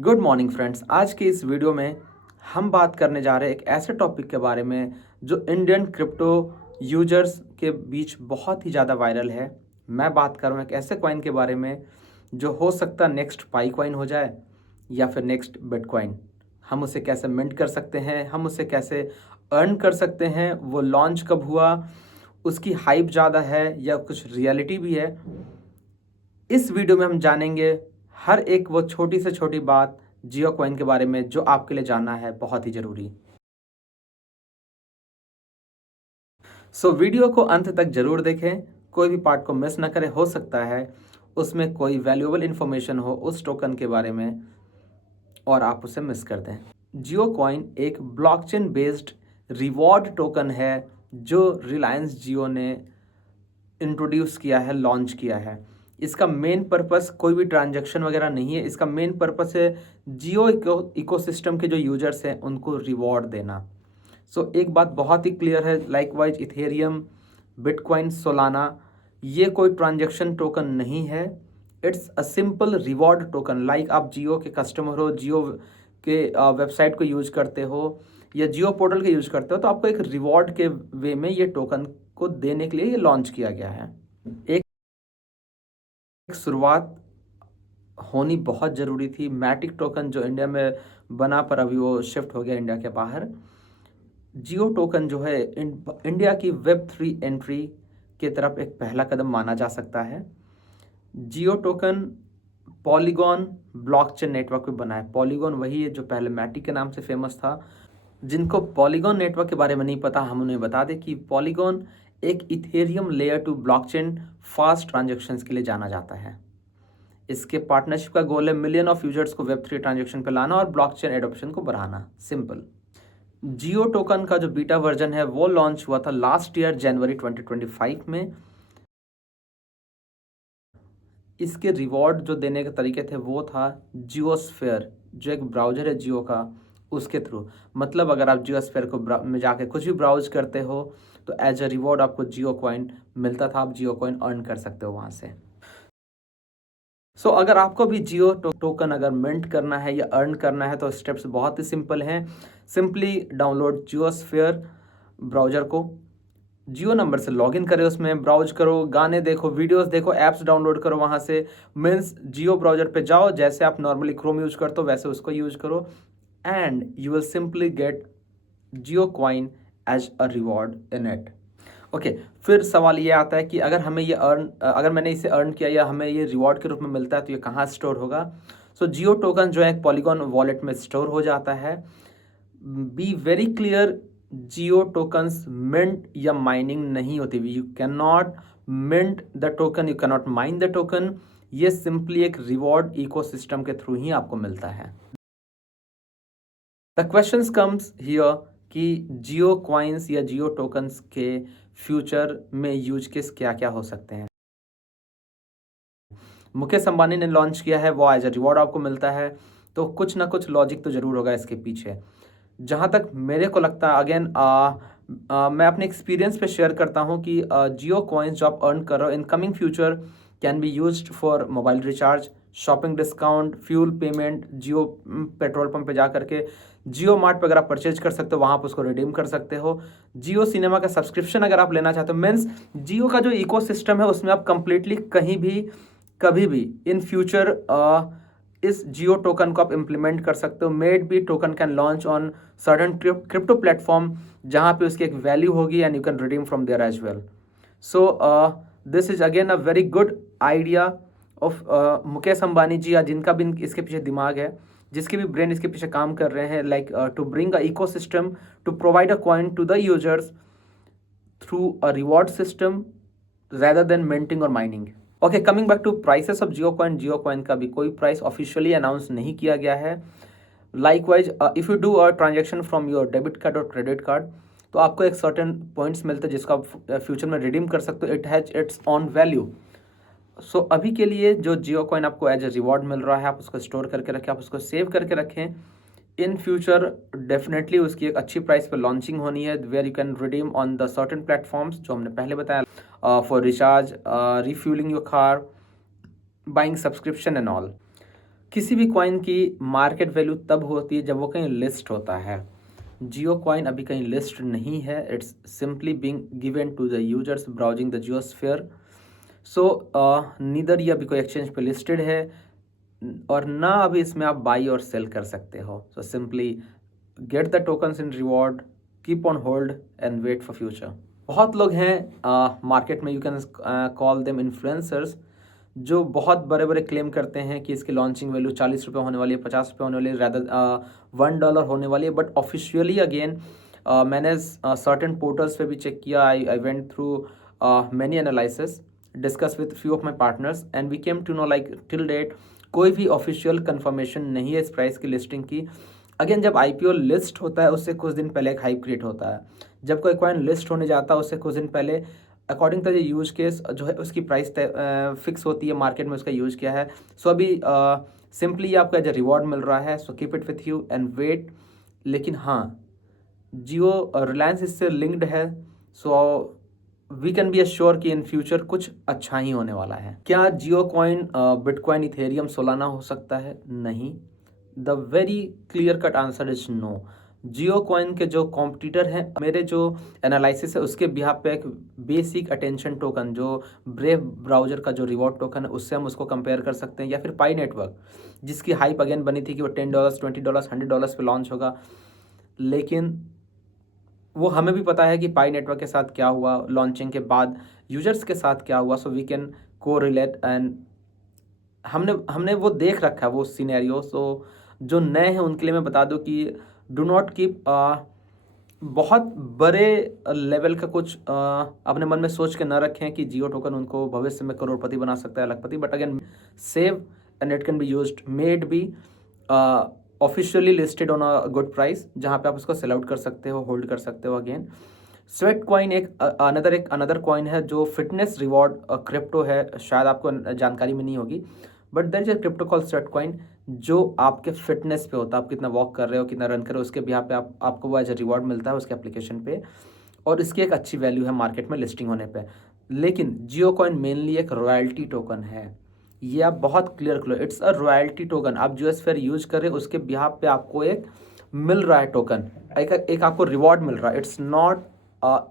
Good morning friends. आज के इस वीडियो में हम बात करने जा रहे हैं एक ऐसे टॉपिक के बारे में जो इंडियन क्रिप्टो यूजर्स के बीच बहुत ही ज़्यादा वायरल है। मैं बात कर रहा हूँ एक ऐसे कॉइन के बारे में जो हो सकता है नेक्स्ट पाई कॉइन हो जाए या फिर नेक्स्ट बिटकॉइन। हम उसे कैसे मिंट कर सकते हैं, हम उसे कैसे अर्न कर सकते हैं, वो लॉन्च कब हुआ, उसकी हाइप ज़्यादा है या कुछ रियलिटी भी है। इस वीडियो में हम जानेंगे हर एक वो छोटी से छोटी बात जियो कॉइन के बारे में जो आपके लिए जानना है, बहुत ही ज़रूरी। सो वीडियो को अंत तक जरूर देखें, कोई भी पार्ट को मिस ना करें। हो सकता है उसमें कोई वैल्यूएबल इंफॉर्मेशन हो उस टोकन के बारे में और आप उसे मिस कर दें। जियो कॉइन एक ब्लॉकचेन बेस्ड रिवॉर्ड टोकन है जो रिलायंस जियो ने इंट्रोड्यूस किया है, लॉन्च किया है। इसका मेन पर्पस कोई भी ट्रांजैक्शन वगैरह नहीं है। इसका मेन पर्पस है जियो इकोसिस्टम के जो यूजर्स हैं उनको रिवॉर्ड देना। सो एक बात बहुत ही क्लियर है, लाइकवाइज इथेरियम, बिटकॉइन, सोलाना, ये कोई ट्रांजैक्शन टोकन नहीं है। It's a simple reward token. Like आप जियो के कस्टमर हो, जियो के वेबसाइट को यूज करते हो या जियो पोर्टल के यूज करते हो, तो आपको एक रिवॉर्ड के वे में ये टोकन को देने के लिए ये लॉन्च किया गया है। एक शुरुआत होनी बहुत ज़रूरी थी। मैटिक टोकन जो इंडिया में बना पर अभी वो शिफ्ट हो गया इंडिया के बाहर। जियो टोकन जो है इंडिया की वेब 3 एंट्री की तरफ एक पहला कदम माना जा सकता है। जियो टोकन पॉलीगॉन ब्लॉकचेन नेटवर्क पे बना है। पॉलीगॉन वही है जो पहले मैटिक के नाम से फेमस था। जिनको पॉलीगॉन नेटवर्क के बारे में नहीं पता, हम उन्हें बता दें कि पॉलीगॉन एक Ethereum layer 2 blockchain fast transactions के लिए जाना जाता है। इसके पार्टनरशिप का गोल है मिलियन ऑफ यूजर्स को वेब 3 ट्रांजैक्शन पे लाना और ब्लॉकचेन एडॉप्शन को बढ़ाना। सिंपल। जियो टोकन का जो बीटा वर्जन है वो लॉन्च हुआ था लास्ट ईयर जनवरी 2025 में। इसके रिवॉर्ड जो देने के तरीके थे वो था जियोस्फेयर, जो एक ब्राउज़र है जियो का, उसके थ्रू। मतलब अगर आप जियोस्फेयर को में जाके कुछ भी ब्राउज करते हो तो एज अ रिवॉर्ड आपको जियो कॉइन मिलता था। आप जियो कॉइन अर्न कर सकते हो वहाँ से। सो अगर आपको भी जियो टोकन अगर मिंट करना है या अर्न करना है तो स्टेप्स बहुत ही सिंपल हैं। सिंपली डाउनलोड जियोस्फेयर ब्राउज़र को, जियो नंबर से लॉगिन करें, उसमें ब्राउज करो, गाने देखो, वीडियोस देखो, ऐप्स डाउनलोड करो वहाँ से। मीन्स जियो ब्राउज़र पे जाओ, जैसे आप नॉर्मली क्रोम यूज करते हो वैसे उसको यूज करो and you will simply get Jio coin as a reward in it. Okay, फिर सवाल ये आता है कि अगर मैंने इसे अर्न किया या हमें ये रिवॉर्ड के रूप में मिलता है तो ये कहाँ स्टोर होगा। सो जियो टोकन जो है पॉलीगॉन वॉलेट में स्टोर हो जाता है। Be very clear, Jio tokens mint या माइनिंग नहीं होती। You can not mint the token, you can not mine the token. ये सिंपली एक रिवॉर्ड इकोसिस्टम के थ्रू ही आपको मिलता है। द क्वेश्चंस कम्स हियर कि जियो कॉइन्स या जियो टोकन्स के फ्यूचर में यूज केस क्या क्या हो सकते हैं। मुकेश अंबानी ने लॉन्च किया है, वो एज अ रिवॉर्ड आपको मिलता है, तो कुछ ना कुछ लॉजिक तो ज़रूर होगा इसके पीछे। जहाँ तक मेरे को लगता है, अगेन मैं अपने एक्सपीरियंस पे शेयर करता हूँ कि जियो कॉइन्स जो आप अर्न कर रहे हो in coming future can be used for mobile recharge, shopping discount, fuel payment. Jio petrol pump पे जा करके जियो मार्ट पे अगर आप परचेज कर सकते हो वहाँ आप उसको रिडीम कर सकते हो। जियो सिनेमा का सब्सक्रिप्शन अगर आप लेना चाहते हो, मीन्स जियो का जो इकोसिस्टम है उसमें आप कंप्लीटली कहीं भी कभी भी इन फ्यूचर इस जियो टोकन को आप इम्प्लीमेंट कर सकते हो। Maybe token can launch on certain crypto platform जहाँ पे उसकी एक वैल्यू होगी and you can redeem from there as well. So this is again a very good idea of Mukesh Ambani ji, या जिनका भी इसके पीछे दिमाग है, जिसके भी ब्रेन इसके पीछे काम कर रहे हैं, like to bring a ecosystem to provide a coin to the users through a reward system rather than minting और mining। Okay, coming back to prices of Jio coin. Jio coin का भी कोई प्राइस ऑफिशियली अनाउंस नहीं किया गया है। Likewise if you do a transaction from your debit card और credit card तो आपको एक सर्टेन पॉइंट्स मिलते हैं जिसको आप फ्यूचर में रिडीम कर सकते हो। It has its own value. So अभी के लिए जो जियो कॉइन आपको एज ए रिवॉर्ड मिल रहा है, आप उसको स्टोर करके रखें, आप उसको सेव करके रखें। इन फ्यूचर डेफिनेटली उसकी एक अच्छी प्राइस पर लॉन्चिंग होनी है where you can redeem on the certain platforms जो हमने पहले बताया, for recharge, refuelling your car, buying subscription and all. किसी भी कॉइन की मार्केट वैल्यू तब होती है जब वो कहीं लिस्ट होता है। जियो कॉइन अभी कहीं लिस्ट नहीं है, it's simply being given to the users browsing the JioSphere. So neither ये अभी कोई एक्सचेंज पे लिस्टेड है और ना अभी इसमें आप बाई और सेल कर सकते हो। So simply get the tokens in reward, keep on hold and wait for future. बहुत लोग हैं मार्केट में, you can call them influencers, जो बहुत बड़े बड़े क्लेम करते हैं कि इसकी लॉन्चिंग वैल्यू 40 रुपये होने वाली है, 50 रुपये होने वाली है, रैदर $1 होने वाली है। बट ऑफिशियली अगेन मैंने सर्टेन पोर्टल्स पे भी चेक किया, I went through many analysis, discuss with few of my partners and we came to know like till date कोई भी ऑफिशियल कंफर्मेशन नहीं है इस प्राइस की लिस्टिंग की। अगेन जब आईपीओ लिस्ट होता है उससे कुछ दिन पहले एक हाइप क्रिएट होता है। जब कोई कॉइन लिस्ट होने जाता है उससे कुछ दिन पहले according to the use case जो है उसकी प्राइस फिक्स होती है, मार्केट में उसका यूज किया है। सो अभी सिंपली आपको एज ए रिवॉर्ड मिल रहा है, so keep it with you and wait. लेकिन हाँ, जियो रिलायंस इससे लिंक्ड है, so we can be assure कि इन फ्यूचर कुछ अच्छा ही होने वाला है। क्या Jio coin bitcoin Ethereum Solana हो सकता है? नहीं। The very clear cut answer is no. Jio coin के जो कॉम्पिटिटर हैं, मेरे जो एनालिसिस है उसके बिहाफ पे एक बेसिक अटेंशन टोकन जो ब्रेव ब्राउजर का जो रिवॉर्ड टोकन है उससे हम उसको कंपेयर कर सकते हैं, या फिर पाई नेटवर्क जिसकी हाइप अगेन बनी थी कि वो $10, $20, $100 पे लॉन्च होगा। लेकिन वो हमें भी पता है कि पाई नेटवर्क के साथ क्या हुआ, लॉन्चिंग के बाद यूजर्स के साथ क्या हुआ। सो वी कैन को रिलेट एंड हमने वो देख रखा है वो सिनेरियो। सो जो नए हैं उनके लिए मैं बता दूं कि डू नॉट कीप बहुत बड़े लेवल का कुछ अपने मन में सोच के ना रखें कि जियो टोकन उनको भविष्य में करोड़पति बना सकता है, लखपति। But again save and it can be used, made B officially listed on a good price, जहाँ पे आप उसको सेल आउट कर सकते हो, होल्ड कर सकते हो। अगेन स्वेट कॉइन एक अनदर कॉइन है जो फिटनेस रिवॉर्ड क्रिप्टो है, शायद आपको जानकारी में नहीं होगी। But there is a crypto call sweat coin जो आपके फिटनेस पे होता है, आप कितना वॉक कर रहे हो, कितना रन कर रहे हो, उसके बिहाफ पे आपको वो एज ए रिवॉर्ड मिलता है उसके एप्लीकेशन पे, और इसकी एक अच्छी वैल्यू है मार्केट में लिस्टिंग होने पे। लेकिन जियो कॉइन मेनली एक रॉयल्टी टोकन है, ये आप बहुत clear, it's a royalty token. आप जियोस्फीयर यूज कर रहे हो उसके बिहाफ पे आपको एक मिल रहा है टोकन, एक आपको रिवॉर्ड मिल रहा है। It's not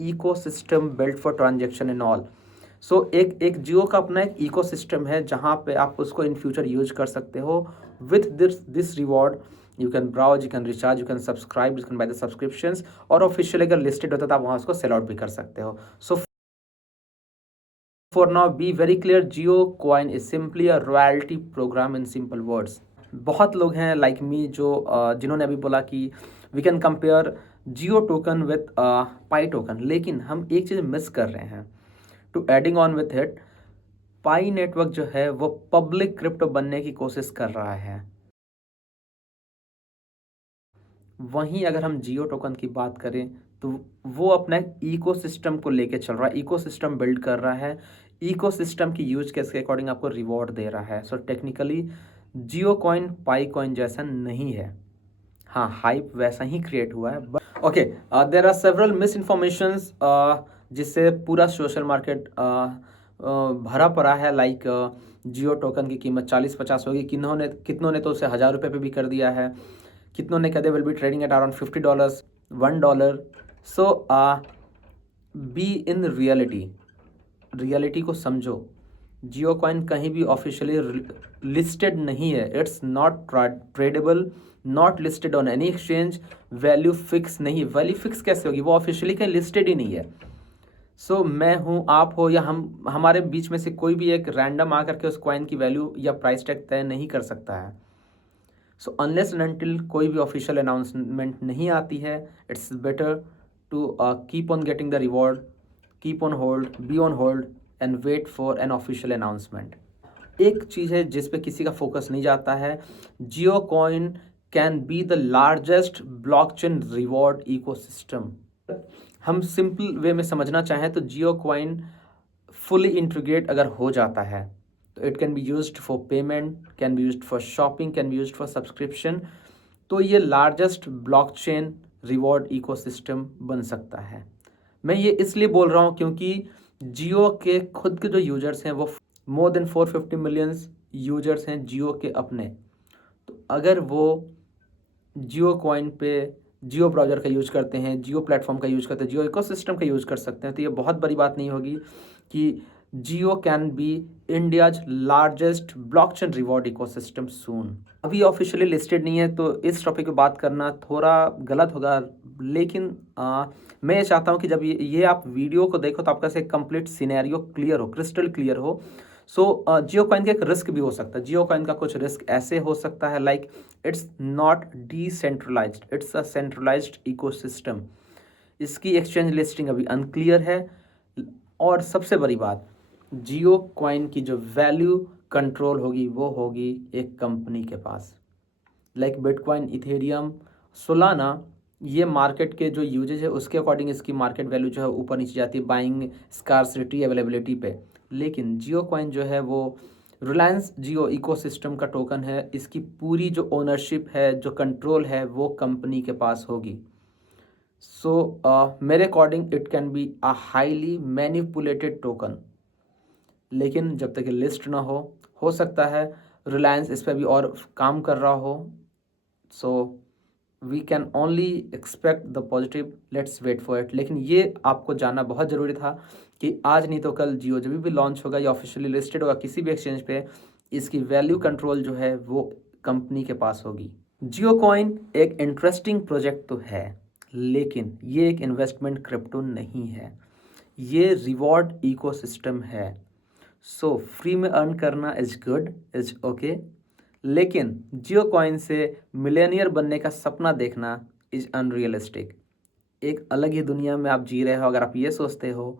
ecosystem built for transaction in all. So एक जियो का अपना एक इकोसिस्टम है जहाँ पे आप उसको इन फ्यूचर यूज कर सकते हो with this reward. You can browse, you can recharge, you can subscribe, you can buy the subscriptions, और ऑफिशियल अगर लिस्टेड होता है तो आप वहाँ उसको सेल आउट भी कर सकते हो। So for now be very clear, Jio coin is simply a royalty programme in simple words. बहुत लोग हैं लाइक मी जो जिन्होंने अभी बोला कि we can compare Jio token with Pi token, लेकिन हम एक चीज़ मिस कर रहे हैं। To adding on with it, Pi network जो है वो पब्लिक क्रिप्टो बनने की कोशिश कर रहा है। वहीं अगर हम जियो टोकन की बात करें तो वो अपना इकोसिस्टम को लेके चल रहा है, इकोसिस्टम बिल्ड कर रहा है, इकोसिस्टम की यूज केस के अकॉर्डिंग आपको रिवॉर्ड दे रहा है। सो टेक्निकली जियो कॉइन पाई कॉइन जैसा नहीं है। हाँ, हाइप वैसा ही क्रिएट हुआ है। But okay, there are several miss informations जिससे पूरा सोशल मार्केट भरा पड़ा है। लाइक जियो टोकन की कीमत 40-50 होगी, कितनों ने तो उसे $1000 पे भी कर दिया है, कितनों ने कहते will be trading at around $50, $1। So be in reality को समझो। जियो कॉइन कहीं भी ऑफिशियली लिस्टेड नहीं है, it's not tradable, not listed on any exchange, value fix नहीं। वैल्यू फिक्स कैसे होगी, वो ऑफिशियली कहीं लिस्टेड ही नहीं है। सो मैं हूँ, आप हो, या हमारे बीच में से कोई भी एक रैंडम आकर के उस कॉइन की वैल्यू या प्राइस टैग तय नहीं कर सकता है। सो अनलेस एंड अनटिल कोई भी ऑफिशियल अनाउंसमेंट नहीं आती है, it's better to keep on getting the reward, keep on hold, be on hold and wait for an official announcement. एक चीज़ है जिस पे किसी का फोकस नहीं जाता है, Jio coin can be the largest blockchain reward ecosystem. हम सिंपल वे में समझना चाहें तो जियो कॉइन फुली इंटीग्रेट अगर हो जाता है तो it can be used for payment, can be used for shopping, can be used for subscription. तो ये लार्जेस्ट ब्लॉकचेन रिवॉर्ड इकोसिस्टम बन सकता है। मैं ये इसलिए बोल रहा हूँ क्योंकि जियो के खुद के जो यूजर्स हैं वो मोर देन 450 मिलियंस यूजर्स हैं जियो के अपने। तो अगर वो जियो कॉइन पे जियो ब्राउज़र का यूज़ करते हैं, जियो प्लेटफॉर्म का यूज़ करते हैं, जियो इकोसिस्टम का यूज़ कर सकते हैं, तो ये बहुत बड़ी बात नहीं होगी कि Jio can be India's largest blockchain reward ecosystem soon. अभी ऑफिशियली लिस्टेड नहीं है तो इस टॉपिक पे बात करना थोड़ा गलत होगा, लेकिन मैं ये चाहता हूँ कि जब ये आप वीडियो को देखो तो आपका से कंप्लीट सिनेरियो क्लियर हो, क्रिस्टल क्लियर हो। सो जियो कॉइन का एक रिस्क भी हो सकता है। जियो कॉइन का कुछ रिस्क ऐसे हो सकता है like it's not decentralised, it's a centralised ecosystem. इसकी एक्सचेंज लिस्टिंग अभी अनक्लियर है। और सबसे बड़ी बात, जियो कॉइन की जो वैल्यू कंट्रोल होगी वो होगी एक कंपनी के पास, लाइक बिटकॉइन, इथेरियम, सोलाना। ये मार्केट के जो यूजेज है उसके अकॉर्डिंग इसकी मार्केट वैल्यू जो है ऊपर नीचे जाती है, बाइंग स्कार्सिटी अवेलेबिलिटी पे। लेकिन जियो कॉइन जो है वो रिलायंस जियो इकोसिस्टम का टोकन है। इसकी पूरी जो ओनरशिप है, जो कंट्रोल है, वो कंपनी के पास होगी। सो मेरे according it can be a highly manipulated token. लेकिन जब तक ये लिस्ट ना हो सकता है रिलायंस इस पर भी और काम कर रहा हो। So we can only expect the positive, let's wait for it. लेकिन ये आपको जानना बहुत ज़रूरी था कि आज नहीं तो कल जियो जब भी लॉन्च होगा या ऑफिशियली लिस्टेड होगा किसी भी एक्सचेंज पे, इसकी वैल्यू कंट्रोल जो है वो कंपनी के पास होगी। जियो कॉइन एक इंटरेस्टिंग प्रोजेक्ट तो है, लेकिन ये एक इन्वेस्टमेंट क्रिप्टो नहीं है, ये रिवॉर्ड इकोसिस्टम है। सो फ्री में अर्न करना इज गुड, इज ओके, लेकिन जियो कॉइन से मिलेनियर बनने का सपना देखना इज अनरियलिस्टिक। एक अलग ही दुनिया में आप जी रहे हो अगर आप ये सोचते हो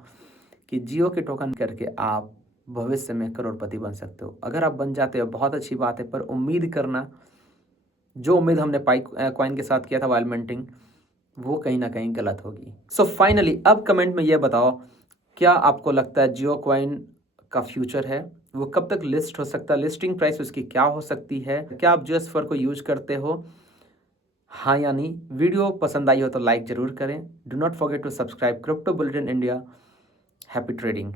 कि जियो के टोकन करके आप भविष्य में करोड़पति बन सकते हो। अगर आप बन जाते हो बहुत अच्छी बात है, पर उम्मीद करना, जो उम्मीद हमने पाई कॉइन के साथ किया था वाइल मिंटिंग, वो कहीं ना कहीं गलत होगी। सो फाइनली अब कमेंट में ये बताओ, क्या आपको लगता है जियो कॉइन का फ्यूचर है? वो कब तक लिस्ट हो सकता है? लिस्टिंग प्राइस उसकी क्या हो सकती है? क्या आप जियोस्फर को यूज करते हो, हाँ या नहीं? वीडियो पसंद आई हो तो लाइक ज़रूर करें। Do not forget to subscribe crypto bulletin India. Happy trading.